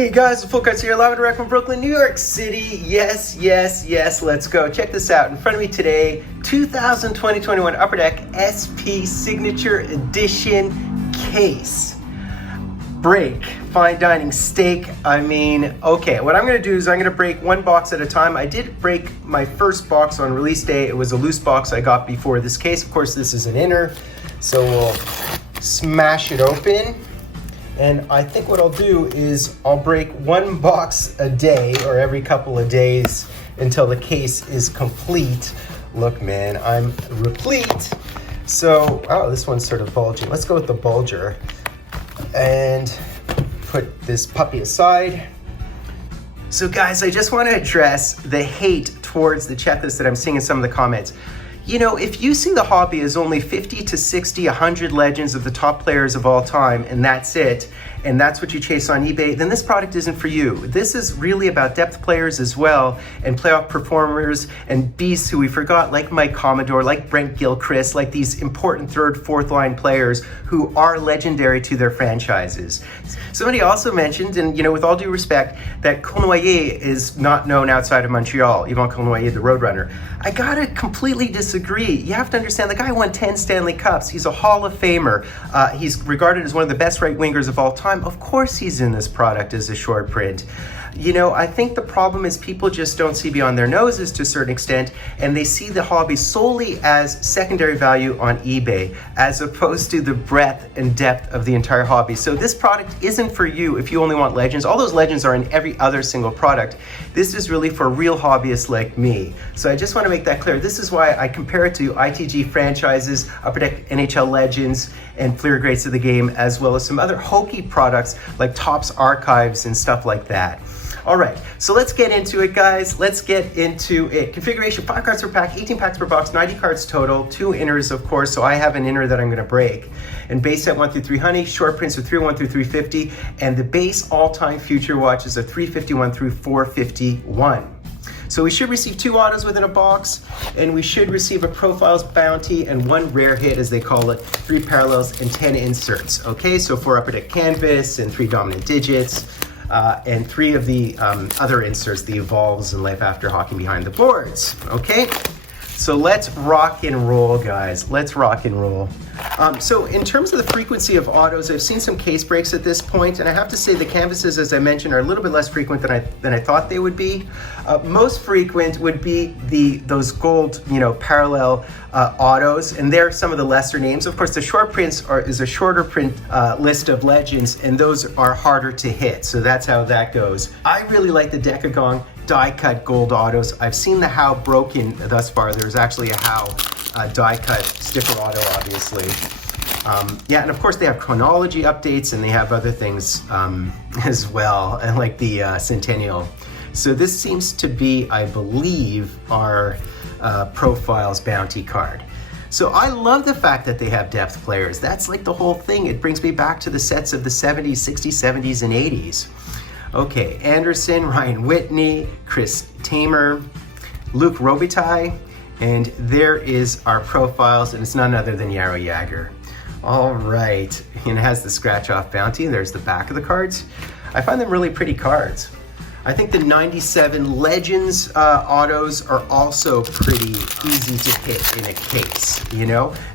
Hey guys, Fultoncards here, live and direct from Brooklyn, New York City. Yes, let's go. Check this out. In front of me today, 2020-21 Upper Deck SP Signature Edition case. Break, fine dining, steak. Okay, what I'm gonna do is I'm gonna break one box at a time. I did break my first box on release day. It was a loose box I got before this case. Of course, this is an inner, so we'll smash it open. And I think what I'll do is I'll break one box a day or every couple of days until the case is complete. Look, man, I'm replete. So, oh, this one's sort of bulging. Let's go with the bulger and put this puppy aside. So guys, I just want to address the hate towards the checklist that I'm seeing in some of the comments. You know, if you see the hobby as only 50 to 60, 100 legends of the top players of all time, and that's it, and that's what you chase on eBay, then this product isn't for you. This is really about depth players as well, and playoff performers, and beasts who we forgot, like Mike Commodore, like Brent Gilchrist, like these important third, fourth line players who are legendary to their franchises. Somebody also mentioned, and you know, with all due respect, that Cournoyer is not known outside of Montreal, Yvan Cournoyer, the Roadrunner. I gotta completely disagree. You have to understand, the guy won 10 Stanley Cups. He's a Hall of Famer. He's regarded as one of the best right wingers of all time. Of course he's in this product as a short print. You know, I think the problem is people just don't see beyond their noses to a certain extent, and they see the hobby solely as secondary value on eBay, as opposed to the breadth and depth of the entire hobby. So this product isn't for you if you only want legends. All those legends are in every other single product. This is really for real hobbyists like me. So I just want to make that clear. This is why I compare it to ITG franchises, Upper Deck NHL Legends, and Fleer Greats of the Game, as well as some other hokey products like Topps Archives and stuff like that. All right, so let's get into it, guys. Let's get into it. Configuration, 5 cards per pack, 18 packs per box, 90 cards total, 2 inners, of course, so I have an inner that I'm gonna break. And base set 1 through 300, short prints are 301 through 350, and the base all-time future watches are 351 through 451. So we should receive 2 autos within a box, and we should receive a profiles bounty and 1 rare hit, as they call it, 3 parallels and 10 inserts. Okay, so 4 Upper Deck canvas and 3 dominant digits. And 3 of the other inserts, the Evolves and Life After Hockey Behind the Boards, okay? So let's rock and roll, guys. Let's rock and roll. So in terms of the frequency of autos, I've seen some case breaks at this point, and I have to say the canvases, as I mentioned, are a little bit less frequent than I thought they would be. Most frequent would be those gold, parallel autos, and they're some of the lesser names. Of course, the short prints is a shorter print list of legends, and those are harder to hit. So that's how that goes. I really like the Decagon die-cut gold autos. I've seen the Howe broken thus far. There's actually a Howe die-cut sticker auto, obviously. Yeah, and of course they have chronology updates, and they have other things as well, and like the Centennial. So this seems to be, I believe, our profiles bounty card. So I love the fact that they have depth players. That's like the whole thing. It brings me back to the sets of the 70s, 60s, 70s, and 80s. Okay, Anderson, Ryan Whitney, Chris Tamer, Luc Robitaille, and there is our profiles, and it's none other than Yarrow Jagr. All right, and it has the scratch-off bounty, and there's the back of the cards. I find them really pretty cards. I think the 97 Legends autos are also pretty easy to hit in a case,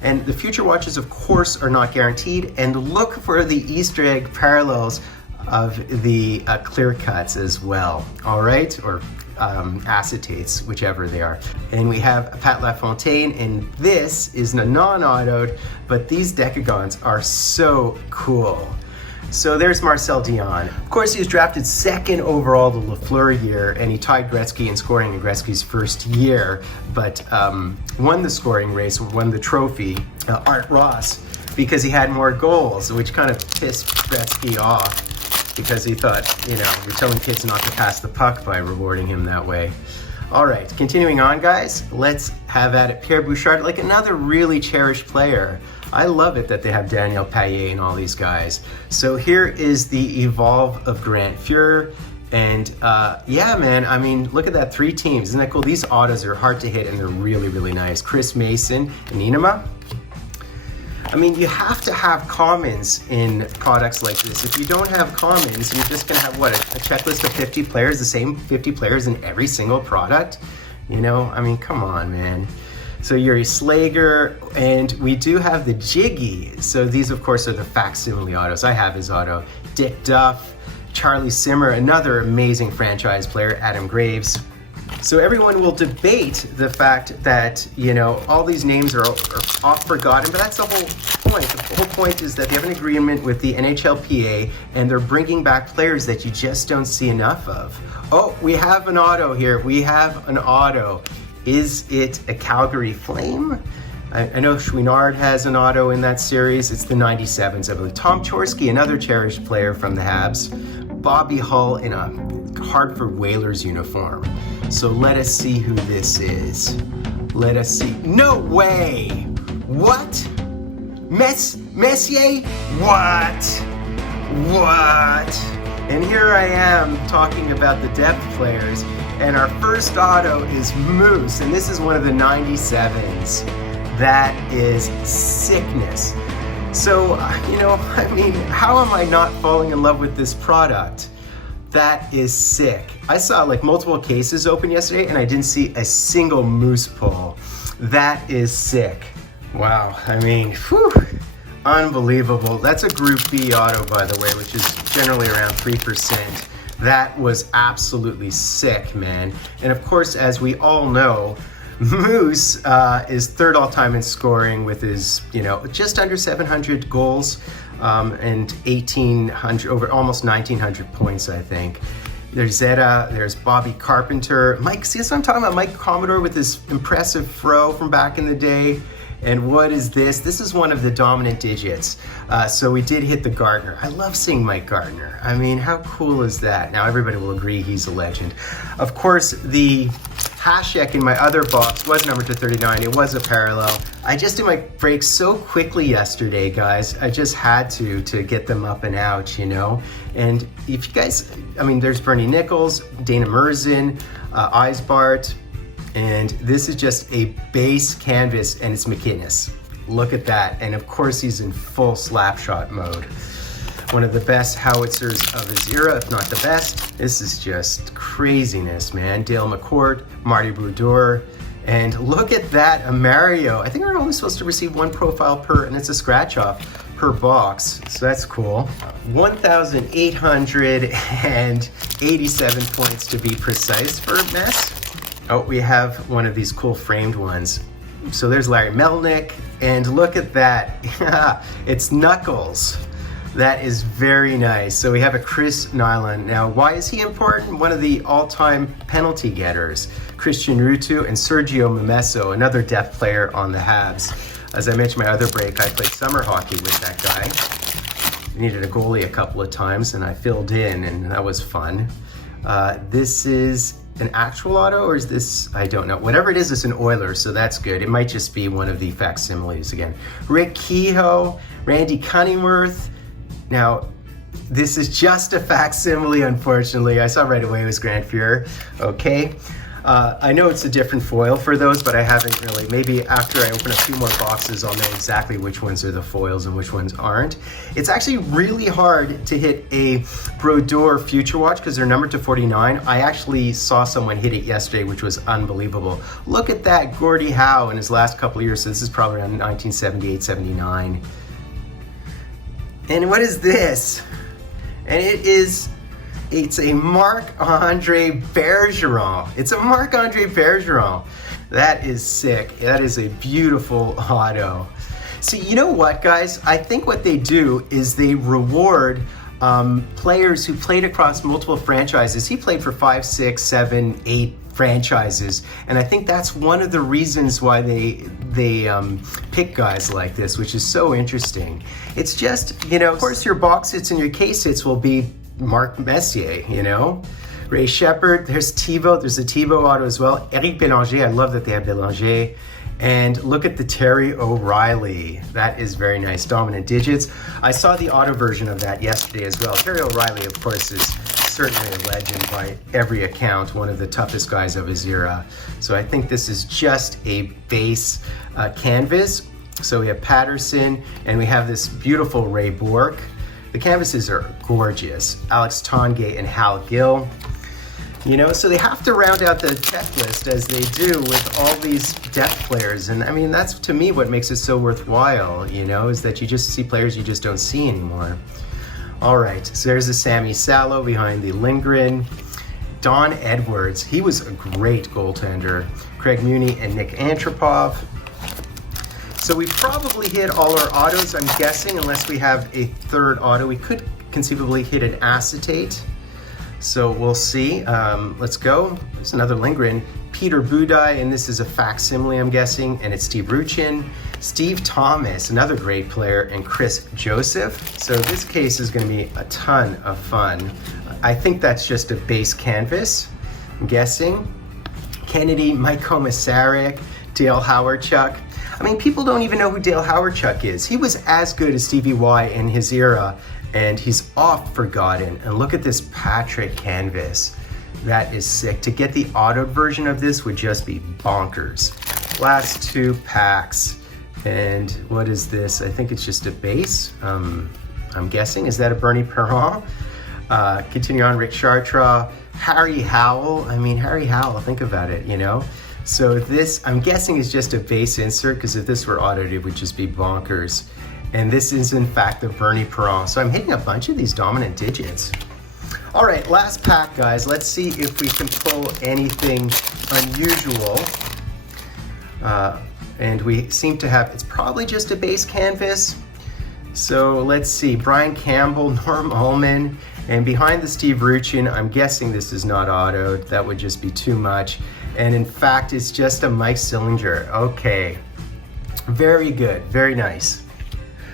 And the future watches, of course, are not guaranteed, and look for the Easter egg parallels of the clear cuts as well, all right? Or acetates, whichever they are. And we have Pat LaFontaine, and this is a non-autoed, but these Decagons are so cool. So there's Marcel Dion. Of course, he was drafted 2nd overall the Lafleur year, and he tied Gretzky in scoring in Gretzky's first year, but won the scoring race, won the trophy, Art Ross, because he had more goals, which kind of pissed Gretzky off, because he thought, you're telling kids not to pass the puck by rewarding him that way. All right, continuing on, guys, let's have at it. Pierre Bouchard, like another really cherished player. I love it that they have Daniel Payet and all these guys. So here is the Evolve of Grant Fuhrer. And yeah, man, look at that, 3 teams. Isn't that cool? These autos are hard to hit, and they're really, really nice. Chris Mason and Enema. I mean, you have to have commons in products like this. If you don't have commons, you're just gonna have, what, a checklist of 50 players, the same 50 players in every single product? You know, I mean, come on, man. So Yuri Slager, and we do have the Jiggy. So these, of course, are the facsimile autos. I have his auto. Dick Duff, Charlie Simmer, another amazing franchise player, Adam Graves. So everyone will debate the fact that, you know, all these names are oft forgotten, but that's the whole point. The whole point is that they have an agreement with the NHLPA, and they're bringing back players that you just don't see enough of. Oh, we have an auto here. We have an auto. Is it a Calgary Flame? I know Chouinard has an auto in that series. It's the 97s, I believe. Tom Chorsky, another cherished player from the Habs. Bobby Hull in a Hartford Whalers uniform. So let us see who this is. Let us see. No way! What? Messier? What? What? And here I am talking about the depth players, and our first auto is Moose, and this is one of the 97s. That is sickness. So, you know, I mean, how am I not falling in love with this product? That is sick. I saw like multiple cases open yesterday and I didn't see a single Moose pull. That is sick. Wow, I mean, whew, unbelievable. That's a Group B auto, by the way, which is generally around 3%. That was absolutely sick, man. And of course, as we all know, Moose is third all-time in scoring with his, you know, just under 700 goals and 1,800, over almost 1,900 points, I think. There's Zeta, there's Bobby Carpenter. Mike, see what I'm talking about? Mike Commodore with his impressive fro from back in the day. And what is this? This is one of the dominant digits. So we did hit the Gardner. I love seeing Mike Gardner. I mean, how cool is that? Now everybody will agree he's a legend. Of course, the Hasek in my other box was numbered to 39. It was a parallel. I just did my breaks so quickly yesterday, guys. I just had to get them up and out, you know? And if you guys, I mean, there's Bernie Nichols, Dana Merzen, Eisbart, and this is just a base canvas, and it's McInnes. Look at that. And of course, he's in full slapshot mode. One of the best howitzers of his era, if not the best. This is just craziness, man. Dale McCourt, Marty Brodeur, and look at that, a Mario. I think we're only supposed to receive one profile per, and it's a scratch off per box, so that's cool. 1,887 points to be precise for Mess. Oh, we have one of these cool framed ones. So there's Larry Melnick, and look at that. It's Knuckles. That is very nice. So we have a Chris Nyland. Now, why is he important? One of the all-time penalty getters. Christian Rutu and Sergio Momesso, another depth player on the Habs. As I mentioned in my other break, I played summer hockey with that guy. Needed a goalie a couple of times, and I filled in, and that was fun. This is an actual auto, or is this, I don't know. Whatever it is, it's an Oiler, so that's good. It might just be one of the facsimiles again. Rick Kehoe, Randy Cunningworth. Now, this is just a facsimile, unfortunately. I saw right away it was Grand Fuhrer. Okay. I know it's a different foil for those, but I haven't really. Maybe after I open a few more boxes, I'll know exactly which ones are the foils and which ones aren't. It's actually really hard to hit a Brodeur Future Watch because they're numbered to 49. I actually saw someone hit it yesterday, which was unbelievable. Look at that, Gordie Howe in his last couple of years. So this is probably around 1978, 79. And what is this? And it's a Marc-Andre Bergeron. It's a Marc-Andre Bergeron. That is sick. That is a beautiful auto. See, you know what, guys? I think what they do is they reward players who played across multiple franchises. He played for 5, 6, 7, 8 franchises, and I think that's one of the reasons why they pick guys like this, which is so interesting. It's just, you know, of course your box hits and your case hits will be Mark Messier, you know? Ray Shepard, there's Thibaut, there's a Thibaut auto as well. Eric Bélanger, I love that they have Bélanger. And look at the Terry O'Reilly. That is very nice. Dominant digits. I saw the auto version of that yesterday as well. Terry O'Reilly, of course, is certainly a legend by every account, one of the toughest guys of his era. So I think this is just a base canvas. So we have Patterson, and we have this beautiful Ray Bork. The canvases are gorgeous. Alex Tongate and Hal Gill. You know, so they have to round out the checklist as they do with all these depth players. And I mean, that's to me what makes it so worthwhile, you know, is that you just see players you just don't see anymore. All right, so there's the Sammy Salo behind the Lindgren. Don Edwards, he was a great goaltender. Craig Muni and Nick Antropov. So we probably hit all our autos, I'm guessing, unless we have a third auto. We could conceivably hit an acetate. So we'll see. Let's go. There's another Lindgren. Peter Budaj, and this is a facsimile, I'm guessing, and it's Steve Ruchin. Steve Thomas, another great player, and Chris Joseph. So this case is going to be a ton of fun. I think that's just a base canvas, I'm guessing. Kennedy, Mike Komisarek, Dale Howardchuk. I mean, people don't even know who Dale Howardchuk is. He was as good as Stevie Y in his era, and he's oft forgotten. And look at this Patrick canvas. That is sick. To get the autoed version of this would just be bonkers. Last two packs. And what is this? I think it's just a base. I'm guessing. Is that a Bernie Perron? Continue on, Rick Chartra. Harry Howell. I mean, Harry Howell, think about it, you know? So this, I'm guessing, is just a base insert, because if this were autoed, it would just be bonkers. And this is, in fact, the Bernie Perron. So I'm hitting a bunch of these dominant digits. All right, last pack, guys. Let's see if we can pull anything unusual. And we seem to have, it's probably just a base canvas. So let's see, Brian Campbell, Norm Ullman, and behind the Steve Ruchin, I'm guessing this is not autoed. That would just be too much. And in fact, it's just a Mike Sillinger. Okay, very good, very nice.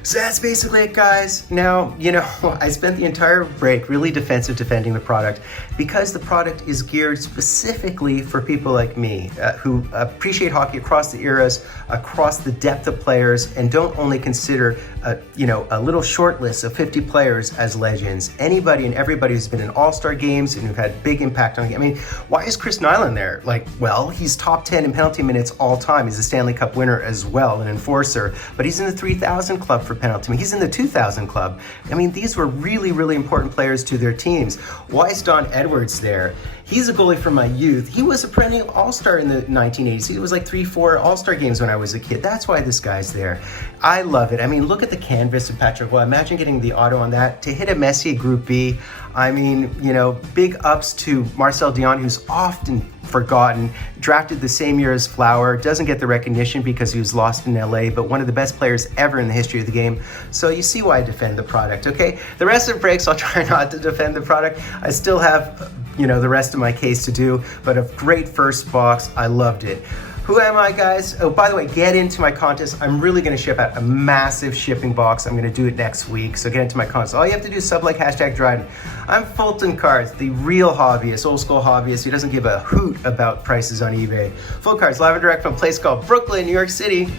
So that's basically it, guys. Now, you know, I spent the entire break really defending the product, because the product is geared specifically for people like me who appreciate hockey across the eras, across the depth of players, and don't only consider you know, a little short list of 50 players as legends. Anybody and everybody who's been in all-star games and who've had big impact on the game. I mean, why is Chris Nyland there? Like, well, he's top 10 in penalty minutes all time. He's a Stanley Cup winner as well, an enforcer, but he's in the 3,000 club for penalty. He's in the 2,000 club. I mean, these were really, really important players to their teams. Why is Don Edwards there? He's a goalie from my youth. He was a perennial all-star in the 1980s. He was like 3-4 all-star games when I was a kid. That's why this guy's there. I love it. I mean, look at the canvas of Patrick. Well, imagine getting the auto on that. To hit a Messier Group B, I mean, you know, big ups to Marcel Dion, who's often forgotten, drafted the same year as Flower, doesn't get the recognition because he was lost in LA, but one of the best players ever in the history of the game. So you see why I defend the product, okay? The rest of the breaks, I'll try not to defend the product. I still have, you know, the rest of my case to do, but a great first box. I loved it. Who am I, guys? Oh, by the way, get into my contest. I'm really going to ship out a massive shipping box. I'm going to do it next week, so get into my contest. All you have to do is sub like #Dryden. I'm Fultoncards, the real hobbyist, old school hobbyist who doesn't give a hoot about prices on eBay. Fultoncards, live and direct from a place called Brooklyn, New York City.